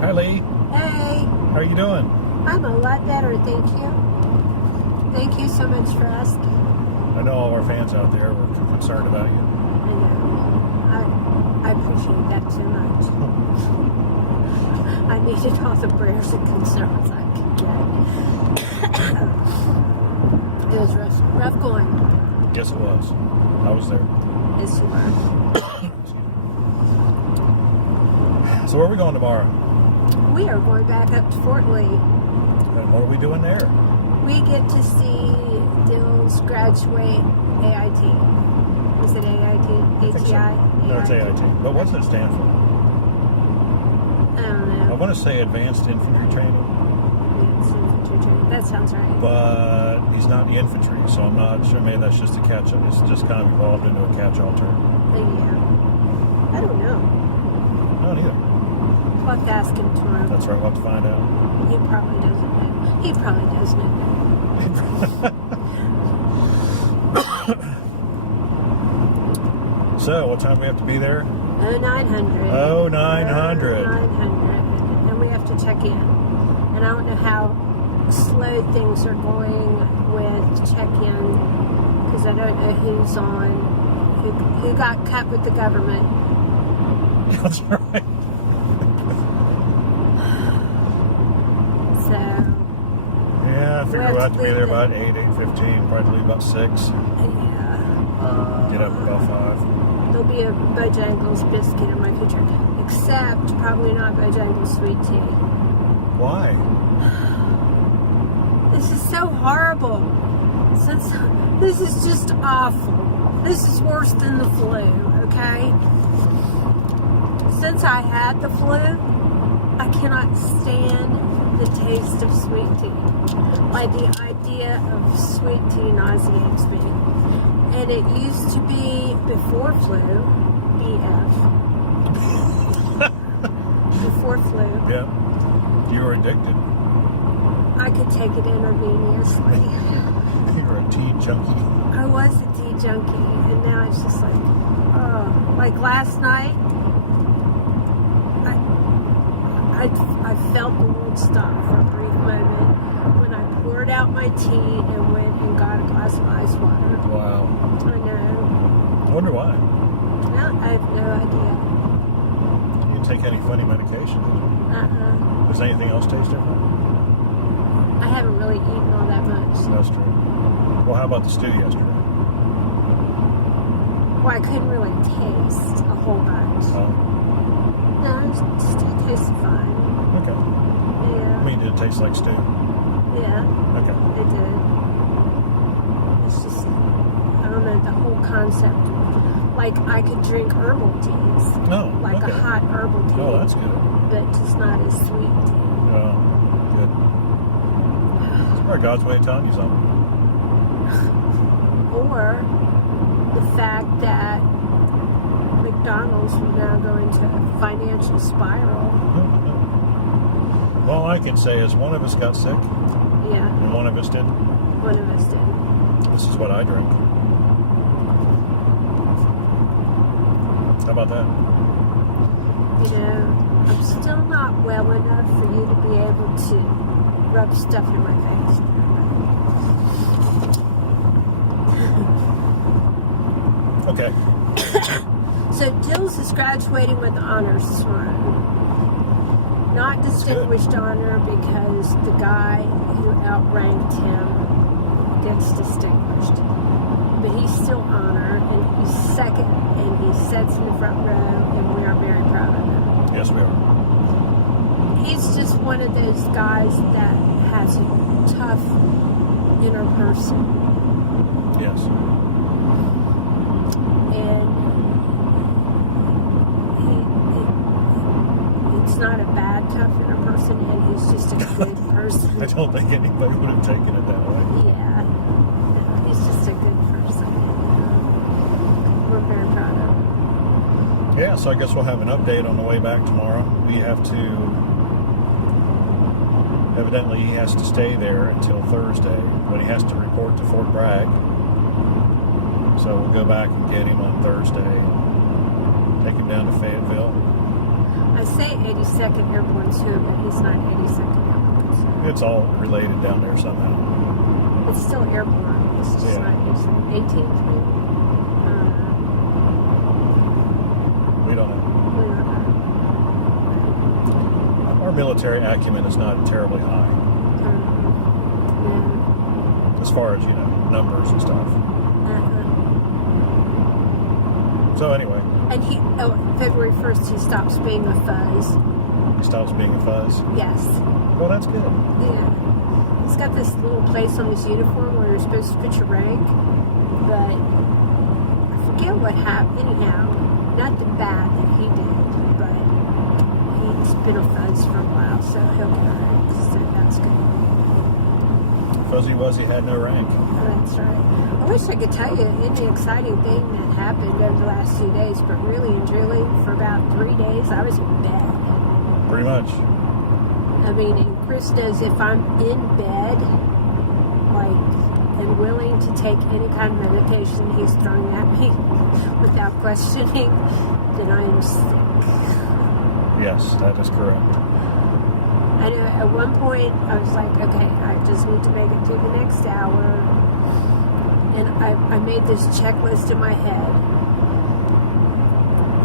Hi, Lee. Hey, How are you doing? I'm a lot better, thank you. Thank you so much for asking. I know all our fans out there were concerned about you. I know. I appreciate that so much. I needed all the prayers and concerns I could get. It was rough going. Yes, it was. I was there. Yes, you were. So where are we going tomorrow? We are going back up to Fort Lee. And what are we doing there? We get to see Dill's graduate AIT. Is it AIT? I think so. ATI? No, it's AIT. But what does it stand for? I don't know. I want to say Advanced Infantry Training. Yeah, it's infantry training. That sounds right. But he's not in the infantry, so I'm not sure. Maybe that's just a catch-up. It's just kind of evolved into a catch-all term. Yeah. I don't know. No, neither. We'll have to ask him tomorrow. That's right. We'll have to find out. He probably doesn't know. He probably does know. So, what time do we have to be there? 0900. 0900. 0900. And we have to check in. And I don't know how slow things are going with check-in because I don't know who's on, who got cut with the government. That's right. So, Yeah, I figure we'll have to be there about 8:15, probably leave about 6. yeah. Get up about 5. There'll be a Bojangles biscuit in my future, except probably not Bojangles sweet tea. Why? This is so horrible. This is just awful. This is worse than the flu, okay? Since I had the flu, I cannot stand the taste of sweet tea. Like the idea of sweet tea nauseates me. And it used to be before flu, BF. Before flu. Yeah. You were addicted. I could take it intravenously. You were a tea junkie. I was a tea junkie, and now it's just like, oh. Like last night, I felt the world stop for a brief moment when I poured out my tea and went and got a glass of ice water. Wow. I know. I wonder why. Well, I have no idea. You didn't take any funny medication, did you? Does anything else taste different? I haven't really eaten all that much. That's true. Well, how about the stew yesterday? Well, I couldn't really taste a whole bunch. Oh, No, it tasted fine. okay. Yeah. I mean, did it taste like stew? Yeah, Okay. it did. It's just, I don't know, the whole concept. Like, I could drink herbal teas. No. Like okay. a hot herbal tea. Oh, that's good. But just not as sweet tea. Oh, good. It's probably God's way of telling you something. Or the fact that McDonald's will now go into a financial spiral. Well, all I can say is one of us got sick Yeah, and one of us didn't. one of us did. This is what I drink. How about that? You know, I'm still not well enough for you to be able to rub stuff in my face. Okay. So Dills is graduating with honors this morning. Not distinguished honor because the guy who outranked him gets distinguished. But he's still honored, and he's second, and he sits in the front row, and we are very proud of him. Yes, we are. He's just one of those guys that has a tough inner person. Yes. And it's not a bad tough inner person, and he's just a good person. I don't think anybody would have taken it that way. Yeah. No, he's just a good person. We're very proud of him. Yeah, so I guess we'll have an update on the way back tomorrow. We have to... Evidently, he has to stay there until Thursday, but he has to report to Fort Bragg. So we'll go back and get him on Thursday and take him down to Fayetteville. I say 82nd Airborne too, but he's not 82nd Airborne. So. It's all related down there somehow. It's still airborne. It's just not 18th, maybe? We don't know. We don't know. Our military acumen is not terribly high. Yeah. As far as, numbers and stuff. Uh-huh. So anyway. And February 1st, he stops being a fuzz. He stops being a fuzz? Yes. Well, that's good. Yeah. He's got this little place on his uniform where you're supposed to put your rank, but I forget what happened. Anyhow, nothing bad that he did, but he's been a fuzz for a while, so he'll get a rank, so that's good. Fuzzy Wuzzy had no rank. That's right. I wish I could tell you any exciting thing that happened over the last few days, but really and truly, for about 3 days, I was in bed. Pretty much. I mean, and Chris knows if I'm in bed, and willing to take any kind of medication he's throwing at me without questioning, then I am sick. Yes, that is correct. I know at one point I was like, okay, I just need to make it through the next hour. And I made this checklist in my head.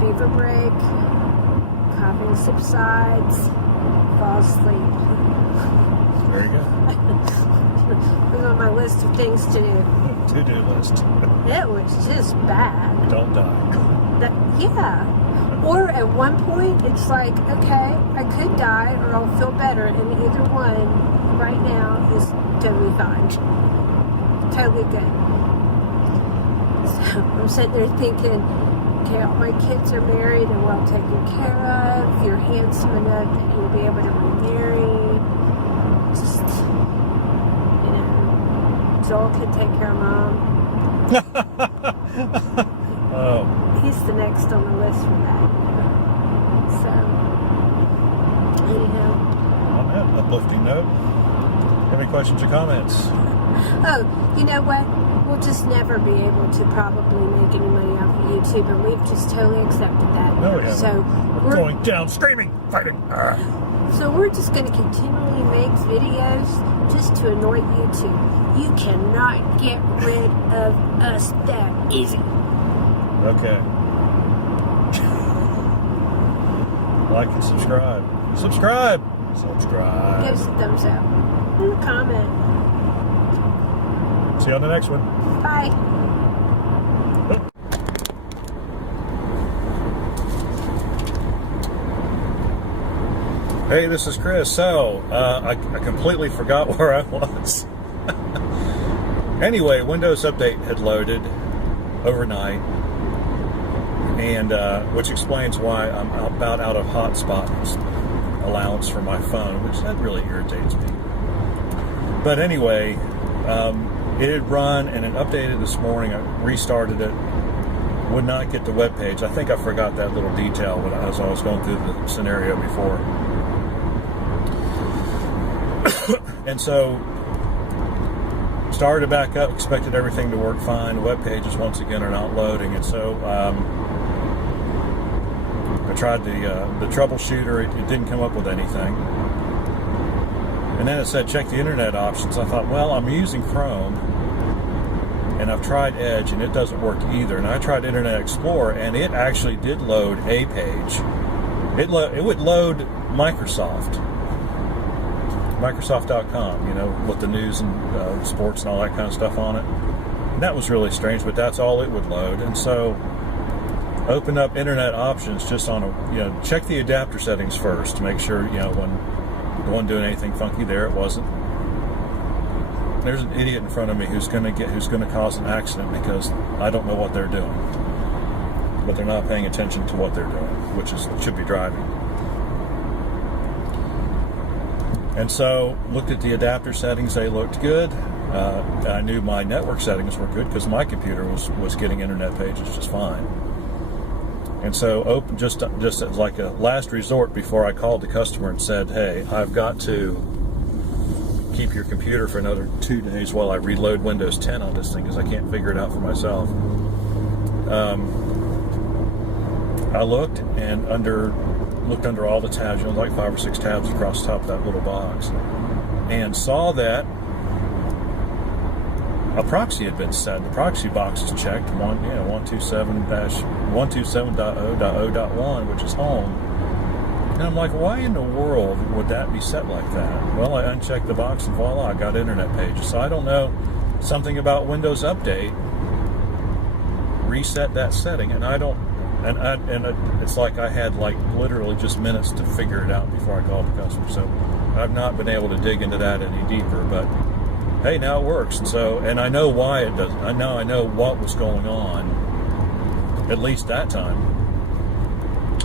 Fever break, coughing subsides, fall asleep. There you go. It was on my list of things to do. To-do list. It was just bad. Don't die. Yeah. Or at one point, it's like, okay, I could die or I'll feel better. And either one right now is totally fine. Totally good. So I'm sitting there thinking, okay, all my kids are married and well taken care of. You're handsome enough that you'll be able to remarry. Just, Joel can take care of Mom. Oh. He's the next on the list for that. So, anyhow. On that uplifting note, have any questions or comments? Oh, you know what? We'll just never be able to probably make any money off of YouTube, and we've just totally accepted that. No, we haven't. So we're going down, screaming, fighting. So we're just going to continually make videos just to annoy YouTube. You cannot get rid of us that easy. Okay. Like and subscribe. Subscribe! Subscribe. Give us a thumbs up. Leave a comment. See you on the next one. Bye. Hey, this is Chris. So, I completely forgot where I was. Anyway, Windows Update had loaded overnight, and which explains why I'm about out of hotspot allowance for my phone, which that really irritates me. But anyway, it had run and it updated this morning. I restarted it, would not get the web page. I think I forgot that little detail as I was going through the scenario before. And so started back up, expected everything to work fine. The web pages once again are not loading, and so I tried the troubleshooter. It didn't come up with anything. And then it said check the internet options. I thought, well, I'm using Chrome, and I've tried Edge, and it doesn't work either. And I tried Internet Explorer, and it actually did load a page. It would load Microsoft.com, with the news and sports and all that kind of stuff on it. And that was really strange, but that's all it would load. And so open up internet options just on check the adapter settings first to make sure, when the one doing anything funky there, it wasn't. There's an idiot in front of me who's going to cause an accident because I don't know what they're doing. But they're not paying attention to what they're doing, which should be driving. And so looked at the adapter settings; they looked good. I knew my network settings were good because my computer was getting internet pages just fine. And so open just as like a last resort before I called the customer and said, "Hey, I've got to keep your computer for another 2 days while I reload Windows 10 on this thing because I can't figure it out for myself." I looked, and under looked under all the tabs, like 5 or 6 tabs across the top of that little box, and saw that a proxy had been set. The proxy box is checked, 127.0.0.1, which is home. And I'm like, why in the world would that be set like that? Well, I unchecked the box and voila, I got internet pages. So I don't know, something about Windows Update reset that setting, and I don't, and it's like I had like literally just minutes to figure it out before I called the customer. So I've not been able to dig into that any deeper, but hey, now it works. And so, and I know why it doesn't. I know what was going on, at least that time.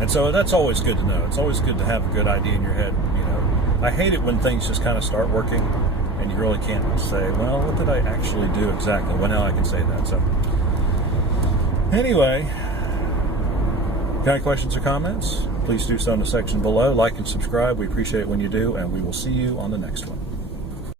And so that's always good to know. It's always good to have a good idea in your head. You know, I hate it when things just kind of start working and you really can't say, well, what did I actually do exactly? Well, now I can say that. So anyway, got any questions or comments? Please do so in the section below. Like and subscribe. We appreciate it when you do, and we will see you on the next one.